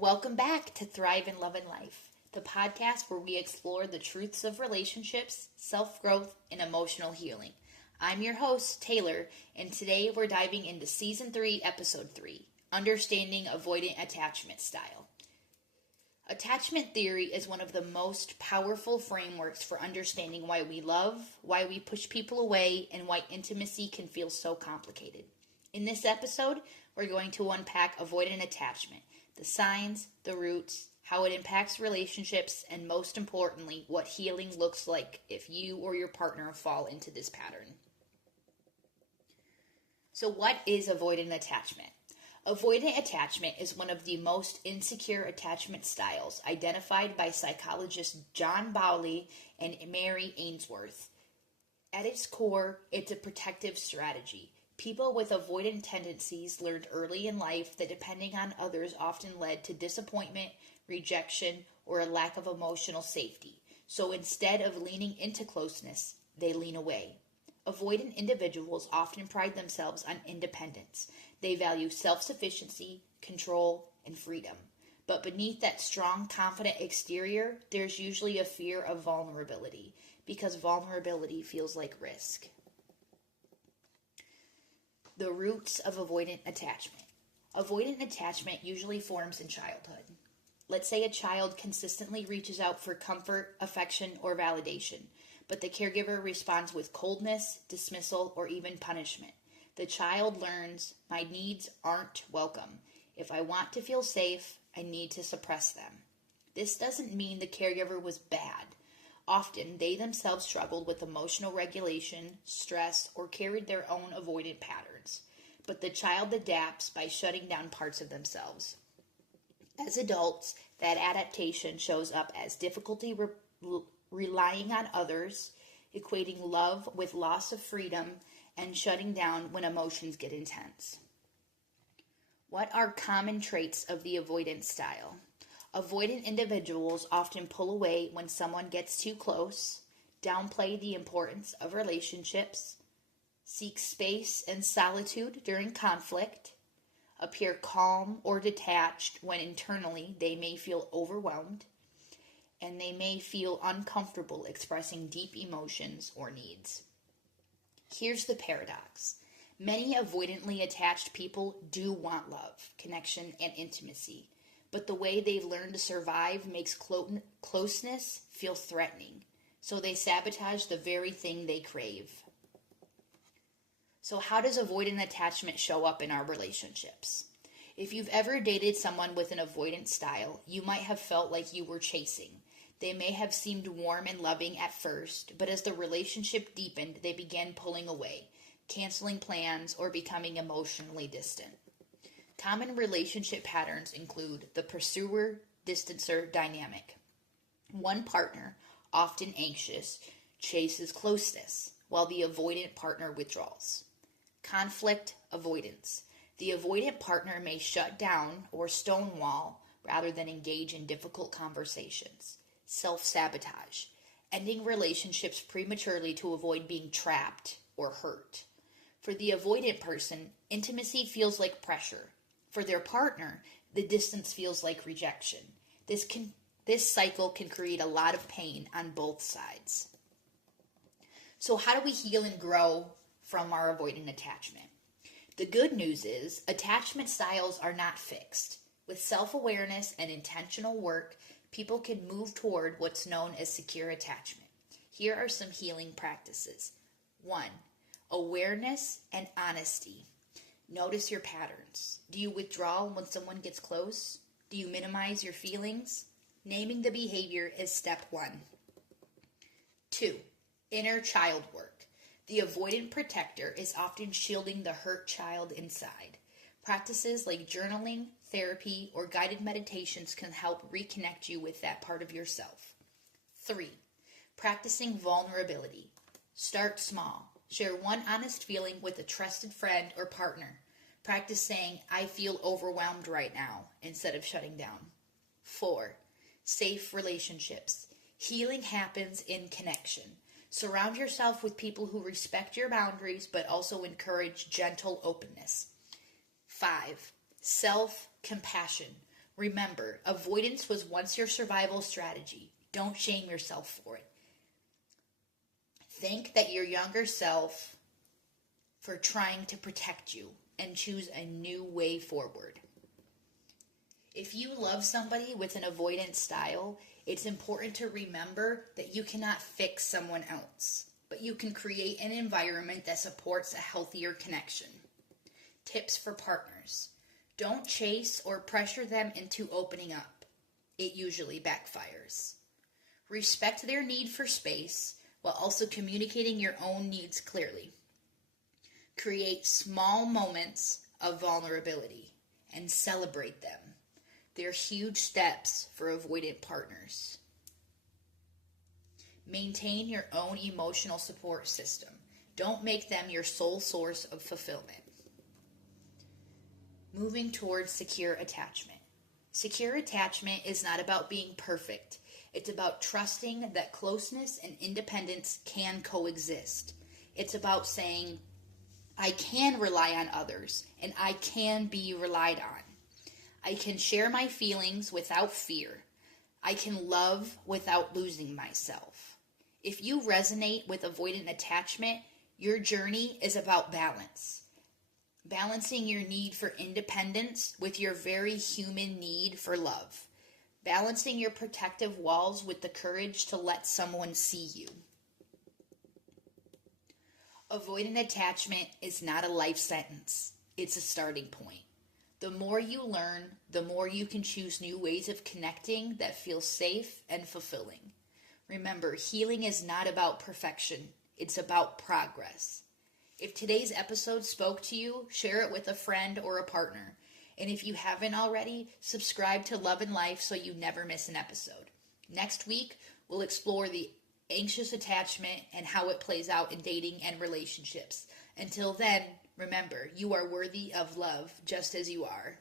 Welcome back to Thrive in Love and Life, the podcast where we explore the truths of relationships, self growth, and emotional healing. I'm your host, Taylor, and today we're diving into Season 3, Episode 3 Understanding Avoidant Attachment Style. Attachment theory is one of the most powerful frameworks for understanding why we love, why we push people away, and why intimacy can feel so complicated. In this episode, we're going to unpack avoidant attachment, the signs, the roots, how it impacts relationships, and most importantly, what healing looks like if you or your partner fall into this pattern. So what is avoidant attachment? Avoidant attachment is one of the most insecure attachment styles identified by psychologists John Bowley and Mary Ainsworth. At its core, it's a protective strategy. People with avoidant tendencies learned early in life that depending on others often led to disappointment, rejection, or a lack of emotional safety. So instead of leaning into closeness, they lean away. Avoidant individuals often pride themselves on independence. They value self-sufficiency, control, and freedom. But beneath that strong, confident exterior, there's usually a fear of vulnerability, because vulnerability feels like risk. The roots of avoidant attachment. Avoidant attachment usually forms in childhood. Let's say a child consistently reaches out for comfort, affection, or validation, but the caregiver responds with coldness, dismissal, or even punishment. The child learns, my needs aren't welcome. If I want to feel safe, I need to suppress them. This doesn't mean the caregiver was bad. Often, they themselves struggled with emotional regulation, stress, or carried their own avoidant patterns. But the child adapts by shutting down parts of themselves. As adults, that adaptation shows up as difficulty relying on others, equating love with loss of freedom, and shutting down when emotions get intense. What are common traits of the avoidant style? Avoidant individuals often pull away when someone gets too close, downplay the importance of relationships, seek space and solitude during conflict, appear calm or detached when internally they may feel overwhelmed, and they may feel uncomfortable expressing deep emotions or needs. Here's the paradox. Many avoidantly attached people do want love, connection, and intimacy, but the way they've learned to survive makes closeness feel threatening, so they sabotage the very thing they crave. So how does avoidant attachment show up in our relationships? If you've ever dated someone with an avoidant style, you might have felt like you were chasing. They may have seemed warm and loving at first, but as the relationship deepened, they began pulling away, canceling plans, or becoming emotionally distant. Common relationship patterns include the pursuer-distancer dynamic. One partner, often anxious, chases closeness, while the avoidant partner withdraws. Conflict avoidance. The avoidant partner may shut down or stonewall rather than engage in difficult conversations. Self-sabotage. Ending relationships prematurely to avoid being trapped or hurt. For the avoidant person, intimacy feels like pressure. For their partner, the distance feels like rejection. This cycle can create a lot of pain on both sides. So how do we heal and grow from our avoidant attachment? The good news is attachment styles are not fixed. With self-awareness and intentional work, people can move toward what's known as secure attachment. Here are some healing practices. 1. Awareness and honesty. Notice your patterns. Do you withdraw when someone gets close? Do you minimize your feelings? Naming the behavior is step 1. 2. Inner child work. The avoidant protector is often shielding the hurt child inside. Practices like journaling, therapy, or guided meditations can help reconnect you with that part of yourself. 3. Practicing vulnerability. Start small. Share one honest feeling with a trusted friend or partner. Practice saying, I feel overwhelmed right now, instead of shutting down. 4. Safe relationships. Healing happens in connection. Surround yourself with people who respect your boundaries but also encourage gentle openness. 5. Self-compassion. Remember, avoidance was once your survival strategy. Don't shame yourself for it. Thank that your younger self for trying to protect you and choose a new way forward. If you love somebody with an avoidant style, it's important to remember that you cannot fix someone else, but you can create an environment that supports a healthier connection. Tips for partners. Don't chase or pressure them into opening up. It usually backfires. Respect their need for space while also communicating your own needs clearly. Create small moments of vulnerability and celebrate them. They're huge steps for avoidant partners. Maintain your own emotional support system. Don't make them your sole source of fulfillment. Moving towards secure attachment. Secure attachment is not about being perfect. It's about trusting that closeness and independence can coexist. It's about saying, I can rely on others, and I can be relied on. I can share my feelings without fear. I can love without losing myself. If you resonate with avoidant attachment, your journey is about balance. Balancing your need for independence with your very human need for love. Balancing your protective walls with the courage to let someone see you. Avoidant attachment is not a life sentence. It's a starting point. The more you learn, the more you can choose new ways of connecting that feel safe and fulfilling. Remember, healing is not about perfection. It's about progress. If today's episode spoke to you, share it with a friend or a partner. And if you haven't already, subscribe to Love and Life so you never miss an episode. Next week, we'll explore the anxious attachment and how it plays out in dating and relationships. Until then, remember, you are worthy of love just as you are.